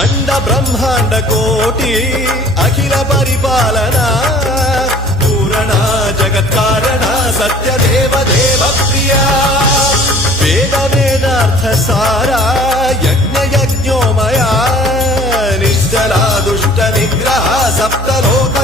अंड ब्रह्मांड कोटि अखिल परिपालना पूरणा जगत्कारणा सत्य देव देव प्रिया वेद वेदार्थ सारा यज्ञ यज्ञोमया निश्चला दुष्ट निग्रह सप्तलोक